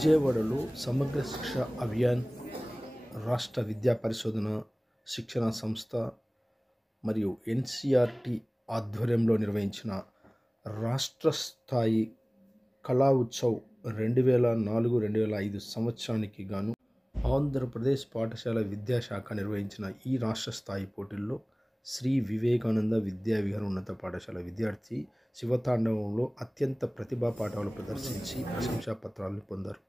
విజయవాడలో సమగ్ర శిక్ష అభియాన్ రాష్ట్ర విద్యా పరిశోధన శిక్షణ సంస్థ మరియు ఎన్సిఆర్టి ఆధ్వర్యంలో నిర్వహించిన రాష్ట్ర స్థాయి కళా ఉత్సవ్ 2004-2005 సంవత్సరానికి గాను ఆంధ్రప్రదేశ్ పాఠశాల విద్యాశాఖ నిర్వహించిన ఈ రాష్ట్ర స్థాయి పోటీల్లో శ్రీ వివేకానంద విద్యా విహార ఉన్నత పాఠశాల విద్యార్థి శివతాండవంలో అత్యంత ప్రతిభా పాఠాలు ప్రదర్శించి ప్రశంసా పత్రాలను పొందారు.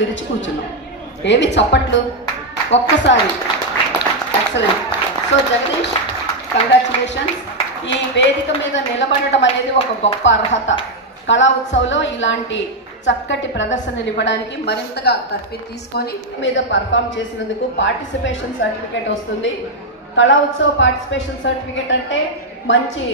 విరిచి కూర్చున్నాం. ఏవి చప్పట్లు ఒక్కసారి. ఎక్సలెంట్. So Jagadish, congratulations. ఈ వేదిక మీద నిలబడటం అనేది ఒక గొప్ప అర్హత. కళా ఉత్సవ్లో ఇలాంటి చక్కటి ప్రదర్శనలు ఇవ్వడానికి మరింతగా తర్ఫీదు తీసుకొని మీద పర్ఫామ్ చేసినందుకు పార్టిసిపేషన్ సర్టిఫికేట్ వస్తుంది. కళా ఉత్సవ్ పార్టిసిపేషన్ సర్టిఫికేట్ అంటే మంచి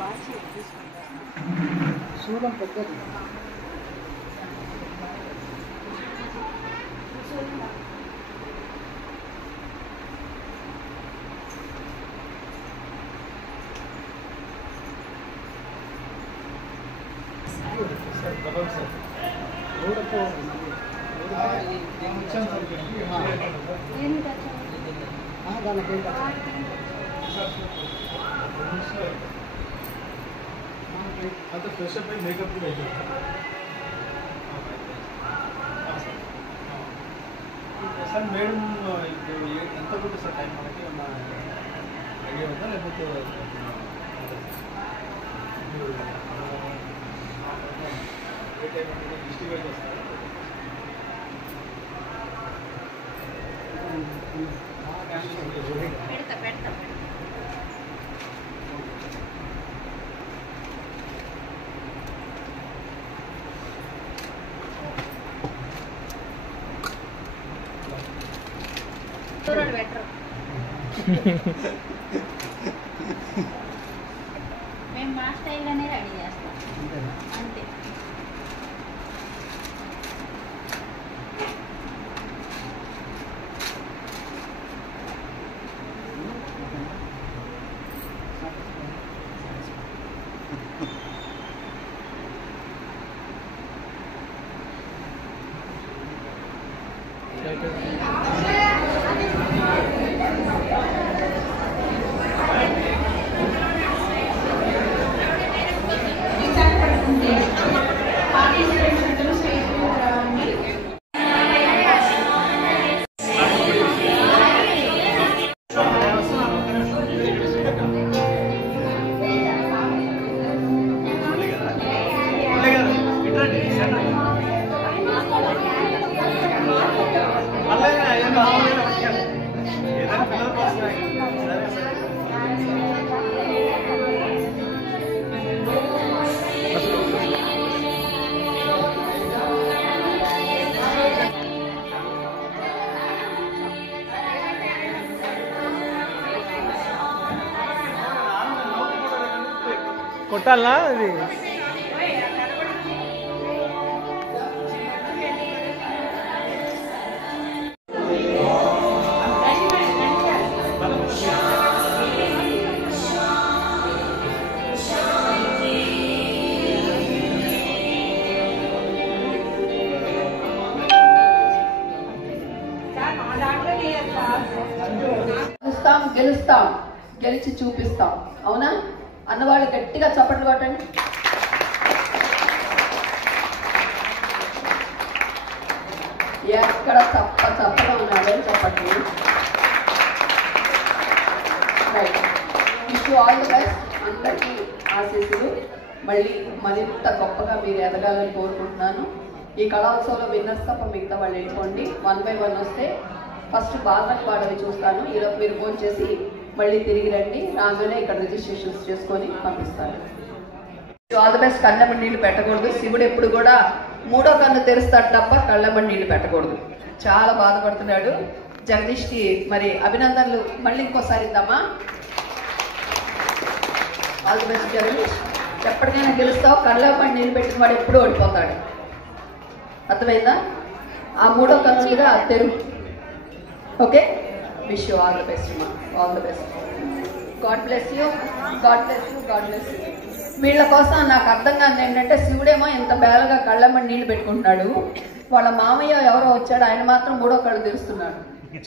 వాచి తీసుకుంటారు. శూలం పెద్దది. అంత ఫ్రెష్ అప్ అయి మేకప్ కూడా అయిపోయింది సార్. మేడం ఇప్పుడు ఎంత ఉంటుంది సార్ టైం మనకి ఏమన్నా ఐడియా ఉందా లేకపోతే ఏ టైం అంటే డిస్ట్రిక్ట్ వైజ్ వస్తారా? పెడతా చూడండి బెటర్. మేము మా స్టైల్లోనే రెడీ చేస్తాం అంతే. కొట్టాలా అది? గెలుస్తాం, గెలిచి చూపిస్తాం. అవునా అన్నవాళ్ళు గట్టిగా చప్పట్లు కొట్టండి. ఎక్కడ చప్పగా ఉన్నాడో చప్పట్లు. Right. Wish you all the best. అందరికీ ఆశీస్సులు. మళ్ళీ మరింత గొప్పగా మీరు ఎదగాలని కోరుకుంటున్నాను. ఈ కళాోత్సవంలో విన్నర్స్ తప్ప మిగతా వాళ్ళు వెళ్ళిపోండి. 1 by 1 వస్తే ఫస్ట్ బాల్మని వాడవి చూస్తాను. ఈరోజు మీరు ఫోన్ చేసి మళ్ళీ తిరిగి రండి. రాగానే ఇక్కడ రిజిస్ట్రేషన్స్ చేసుకొని పంపిస్తాను. All the best. కళ్ళెమ్మడి నీళ్ళు పెట్టకూడదు. శివుడు ఎప్పుడు కూడా 3వ కన్ను తెరుస్తాడు తప్ప కళ్ళెమ్మడి నీళ్ళు పెట్టకూడదు. చాలా బాధపడుతున్నాడు. జగదీష్కి మరి అభినందనలు. మళ్ళీ ఇంకోసారి ఇద్దామా? All the best Jagadish. ఎప్పటికైనా గెలుస్తావు. కళ్ళెమ్మడి నీళ్ళు పెట్టిన వాడు ఎప్పుడూ ఓడిపోతాడు. అర్థమైందా? ఆ 3వ కన్నుగా తెరుగు. Okay. Wish you all the best మా. All the best. God bless you. God bless you. God bless you. వీళ్ళ కోసం నాకు అర్థం కాదు ఏంటంటే శివుడేమో ఇంత బేలగా కళ్ళమ్మడి నీళ్ళు పెట్టుకుంటున్నాడు. వాళ్ళ మామయ్య ఎవరో వచ్చాడు, ఆయన మాత్రం 3వ కళ్ళు తెరుస్తున్నాడు.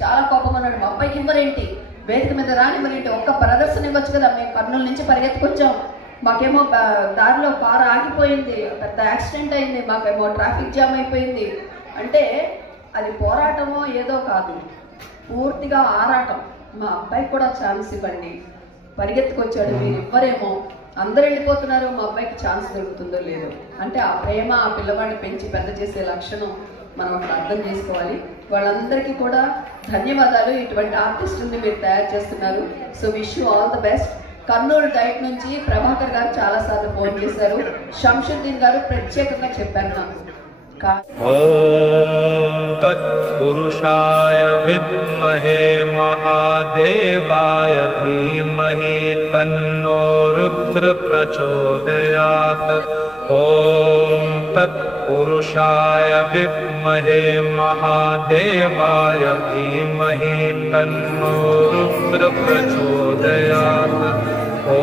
చాలా కోపం అన్నాడు. మా అబ్బాయికి ఇవ్వరేంటి, వేదిక మీద రాని మరేంటి, ఒక్క ప్రదర్శన ఇవ్వచ్చు కదా. మేము కర్నూలు నుంచి పరిగెత్తుకొచ్చాం. మాకేమో దారిలో కారు ఆగిపోయింది, పెద్ద యాక్సిడెంట్ అయింది, మాకేమో ట్రాఫిక్ జామ్ అయిపోయింది. అంటే అది పోరాటమో ఏదో కాదు, పూర్తిగా ఆరాటం. మా అబ్బాయికి కూడా ఛాన్స్ ఇవ్వండి. పరిగెత్తుకొచ్చాడు, మీరు ఇవ్వరేమో, అందరు వెళ్ళిపోతున్నారు, మా అబ్బాయికి ఛాన్స్ దొరుకుతుందో లేదో. అంటే ఆ ప్రేమ, ఆ పిల్లవాడిని పెంచి పెద్ద చేసే లక్షణం మనం అక్కడ అర్థం చేసుకోవాలి. వాళ్ళందరికీ కూడా ధన్యవాదాలు. ఇటువంటి ఆర్టిస్టుల్ని మీరు తయారు చేస్తున్నారు. So wish you all the best. Kurnool diet నుంచి ప్రభాకర్ గారు చాలాసార్లు ఫోన్ చేశారు. శంషుద్దీన్ గారు ప్రత్యేకంగా చెప్పారు నాకు, तत्पुरुषाय विद्महे महादेवाय धीमहि तन्नो रुद्र प्रचोदयात्। ॐ तत्पुरुषाय विद्महे महादेवाय धीमहि तन्नो रुद्र प्रचोदयात्। ॐ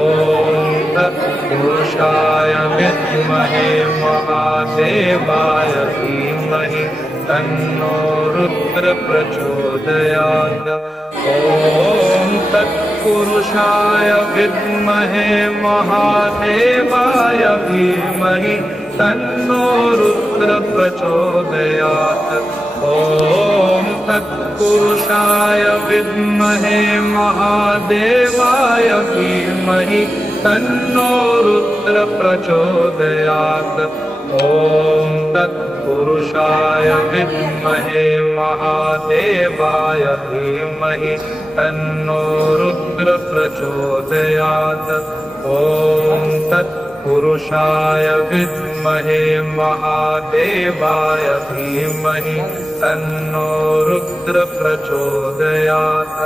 तत्पुरुषाय विद्महे महादेवाय धीमहि तन्नो रुद्र प्रचोदयात्। ॐ तत्पुरुषाय विद्महे महादेवाय धीमहि तन्नो रुद्र प्रचोदयात्। ॐ तत्पुरुषाय विद्महे महादेवाय धीमहि तन्नो रुद्र प्रचोदयात्। ॐ तत्पुरुषाय विद्महे महादेवाय धीमहि तन्नो रुद्र प्रचोदयात्। ॐ तत्पुरुषाय विद्महे महादेवाय धीमहि तन्नो रुद्र प्रचोदयात्।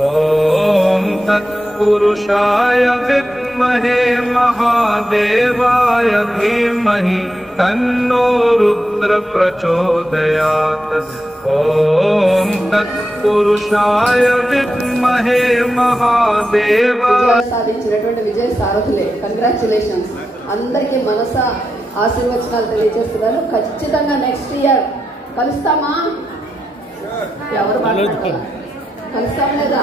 ॐ तत्पुरुषाय विद्महे महादेवाय धीमहि तन्नो रुद्र प्रचोदयात्। ॐ तत्पुरुषाय विद्महे महादेवाय సాధించినటువంటి విజయ సారథులే. కంగ్రాచులేషన్స్. అందరికీ మనస ఆశీర్వచనాలు తెలియజేస్తున్నారు. ఖచ్చితంగా నెక్స్ట్ ఇయర్ కలుస్తామా? ఎవరు మాట్లాడతారు? కలుస్తాం లేదా?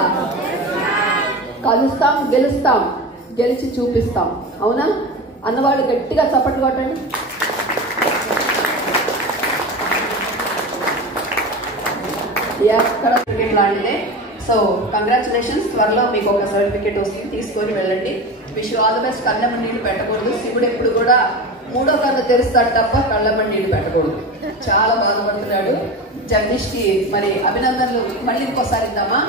కలుస్తాం, గెలుస్తాం, గెలిచి చూపిస్తాం. అవునా? అన్నవాళ్ళు గట్టిగా చప్పట్లు కొట్టండి. ఎక్కడ క్రికెట్ లాంటిదే. So congratulations. త్వరలో మీకు ఒక సర్టిఫికేట్ వస్తుంది, తీసుకొని వెళ్ళండి. Wish you all the best. కళ్ళెమ్మ నీళ్ళు పెట్టకూడదు. శివుడు ఎప్పుడు కూడా మూడో కన్ను తెరుస్తాడు తప్ప కళ్ళెమ్మ నీళ్ళు పెట్టకూడదు. చాలా బాధపడుతున్నాడు. జగదీష్కి మరి అభినందనలు మళ్ళీ ఇంకోసారి ఇద్దామా?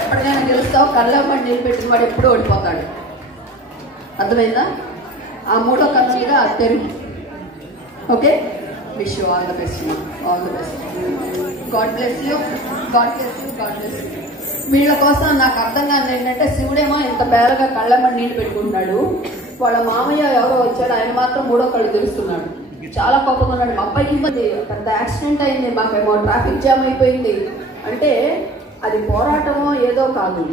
ఎప్పటికైనా గెలుస్తావు. కళ్ళెమ్మ నీళ్ళు పెట్టిన వాడు ఎప్పుడు ఓడిపోతాడు. అర్థమైందా? ఆ మూడో కన్ను మీద తెరుగు. Okay, wish you all the best. All the best. God bless you. God bless you. God bless you. వీళ్ళ కోసం నాకు అర్థం కాదు ఏంటంటే, శివుడేమో ఇంత పేరగా కళ్ళమ్మని నీళ్ళు పెట్టుకుంటున్నాడు. వాళ్ళ మామయ్య ఎవరో వచ్చాడు, ఆయన మాత్రం మూడో కళ్ళు తెలుస్తున్నాడు. చాలా కోపంగా ఉన్నాడు. మా అబ్బాయికి ఇబ్బంది, పెద్ద యాక్సిడెంట్ అయింది, మాకేమో ట్రాఫిక్ జామ్ అయిపోయింది అంటే అది పోరాటమో ఏదో కాదు,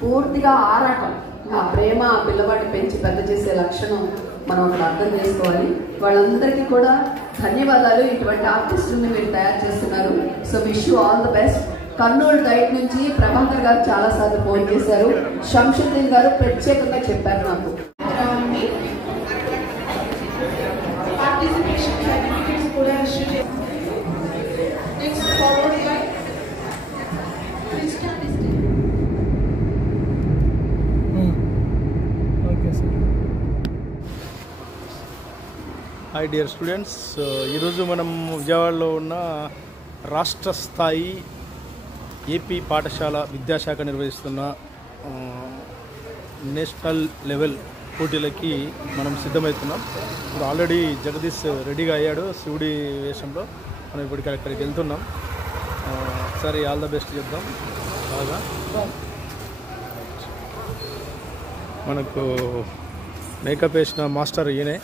పూర్తిగా ఆరాటం. ఆ ప్రేమ, ఆ పిల్లవాడిని పెంచి పెద్ద చేసే లక్షణం మనం అక్కడ అర్థం చేసుకోవాలి. వాళ్ళందరికీ కూడా ధన్యవాదాలు. ఇటువంటి ఆర్టిస్టులను మీరు తయారు చేస్తున్నారు. So wish you all the best. Kurnool diet నుంచి ప్రభాకర్ గారు చాలాసార్లు ఫోన్ చేశారు. శంషుద్దీన్ గారు ప్రత్యేకంగా చెప్పారు నాకు. హాయ్ డియర్ స్టూడెంట్స్, ఈరోజు మనం విజయవాడలో ఉన్న రాష్ట్ర స్థాయి ఏపీ పాఠశాల విద్యాశాఖ నిర్వహిస్తున్న నేషనల్ లెవెల్ పోటీలకి మనం సిద్ధమవుతున్నాం. ఇప్పుడు ఆల్రెడీ జగదీష్ రెడీగా అయ్యాడు శివుడి వేషంలో. మనం ఇప్పటికి అక్కడికి వెళ్తున్నాం. సరే, ఆల్ ద బెస్ట్ చెప్దాం. బాగా మనకు మేకప్ వేసిన మాస్టర్ ఈయనే.